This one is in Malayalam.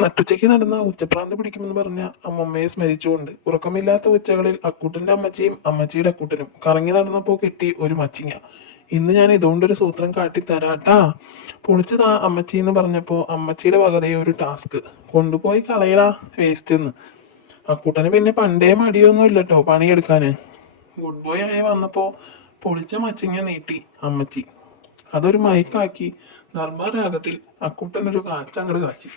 നട്ടുച്ചയ്ക്ക് നടന്ന ഉച്ചപ്രാന്ത് പിടിക്കുമെന്ന് പറഞ്ഞ അമ്മമ്മയെ സ്മരിച്ചുകൊണ്ട് ഉറക്കമില്ലാത്ത ഉച്ചകളിൽ അക്കൂട്ടന്റെ അമ്മച്ചിയും അമ്മച്ചിയുടെ അക്കൂട്ടനും കറങ്ങി നടന്നപ്പോൾ കിട്ടി ഒരു മച്ചിങ്ങ. ഇന്ന് ഞാൻ ഇതുകൊണ്ടൊരു സൂത്രം കാട്ടി തരാട്ടാ. പൊളിച്ചതാ അമ്മച്ചി എന്ന് പറഞ്ഞപ്പോ അമ്മച്ചിയുടെ വകതയെ ഒരു ടാസ്ക്, കൊണ്ടുപോയി കളയടാ വേസ്റ്റ് എന്ന്. അക്കൂട്ടന് പിന്നെ പണ്ടേ മടിയൊന്നും ഇല്ലട്ടോ പണിയെടുക്കാന്. ഗുഡ് ബോയ് ആയി വന്നപ്പോ പൊളിച്ച മച്ചിങ്ങ നീട്ടി അമ്മച്ചി. അതൊരു മയക്കാക്കി ദർബാർ രാഗത്തിൽ അക്കൂട്ടൻ ഒരു കാച്ചങ്ങട് കാച്ചി.